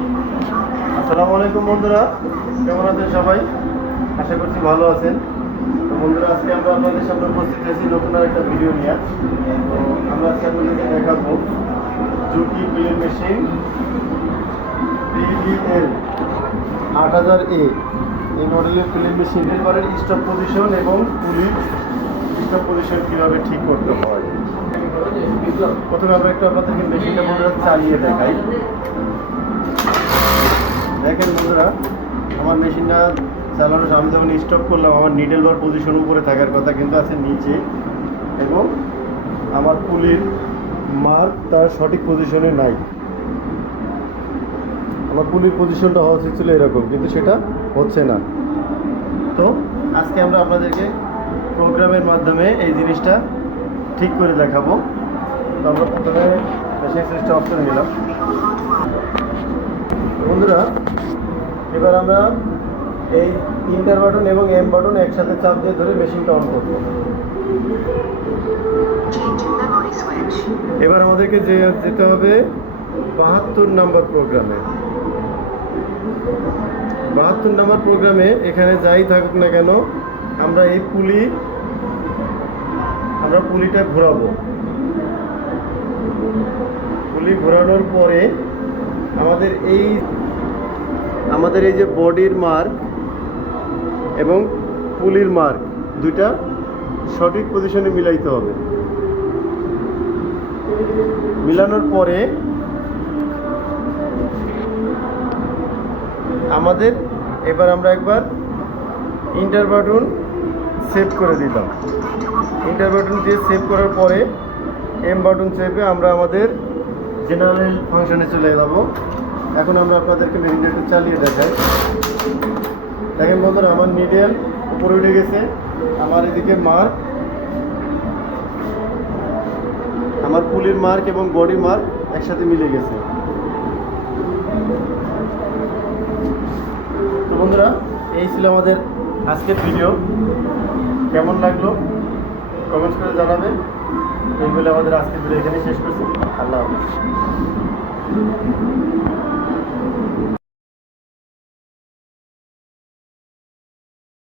আসসালামু আলাইকুম বন্ধুরা, কেমন আছেন সবাই? আশা করছি ভালো আছেন। তো বন্ধুরা, আজকে আমরা আপনাদের সামনে উপস্থিত হয়েছি নতুন একটা ভিডিও নিয়ে। তো আমরা আজকে আপনাদেরকে দেখাবো Juki peeling machine PDL 8000A এই মডেলের পিলিং মেশিন এর স্টপ পজিশন এবং পুলির স্টপ পজিশন কীভাবে ঠিক করতে হয়। প্রথমে আমরা একটু আপনাদেরকে মেশিনটা বন্ধুরা চালিয়ে দেখাই। দেখেন বন্ধুরা, আমার মেশিনটা চালানোর আমি যখন স্টপ করলাম, আমার নিডেল বার পজিশন উপরে থাকার কথা, কিন্তু আছে নিচে, এবং আমার পুলির মার্ক তার সঠিক পজিশনে নাই। আমার পুলির পজিশনটা হওয়া উচিত ছিল এরকম, কিন্তু সেটা হচ্ছে না। তো আজকে আমরা আপনাদেরকে প্রোগ্রামের মাধ্যমে এই জিনিসটা ঠিক করে দেখাবো। তো আমরা প্রথমে মেশিন সুইচটা অফ করে নিলাম। বন্ধুরা, এবার আমরা এই ইন্টার বাটন এবং এম বাটন একসাথে চাপ দিয়ে ধরে মেশিনটা অন করব। এবার আমাদেরকে যেতে হবে 72 নাম্বার প্রোগ্রামে। 72 নাম্বার প্রোগ্রামে এখানে যাই থাকুক না কেন, আমরা এই পুলিটা ঘোরাবো। পুলি ঘোরানোর পরে আমাদের এই যে বডির মার্ক এবং পুলির মার্ক দুইটা সঠিক পজিশনে মিলাইতে হবে। মিলানোর পরে এবার আমরা একবার ইন্টার বাটন সেভ করে দিলাম। ইন্টার বাটন দিয়ে সেভ করার পরে এম বাটন চেপে আমরা আমাদের জেনারেল ফাংশনে চলে যাব। এখন আমরা আপনাদেরকে মেশিনটা একটু চালিয়ে দেখাই। দেখেন বন্ধুরা, আমার নিডেল উপরে উঠে গেছে, আমার এদিকে মার্ক, আমার পুলির মার্ক এবং বডি মার্ক একসাথে মিলে গেছে। তো বন্ধুরা, এই ছিল আমাদের আজকের ভিডিও। কেমন লাগলো কমেন্টস করে জানাবেন। এই বলে আমাদের আজকের ভিডিও এখানে শেষ করছি। আল্লাহ হাফেজ।